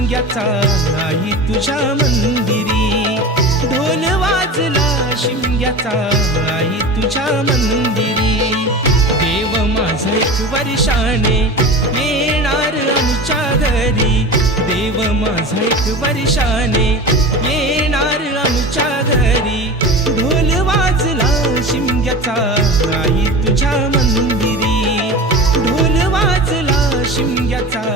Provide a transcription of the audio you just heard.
शिमग्याचा आई तुझ्या मंदिरी, ढोल वाजला शिमग्याचा आई तुझ्या मंदिरी. देव माझा एक वर्षाने येणार आमच्या घरी, देव माझा एक वर्षाने येणार आमच्या घरी. ढोल वाजला शिमग्याचा आई तुझ्या मंदिरी, ढोल वाजला शिमग्याचा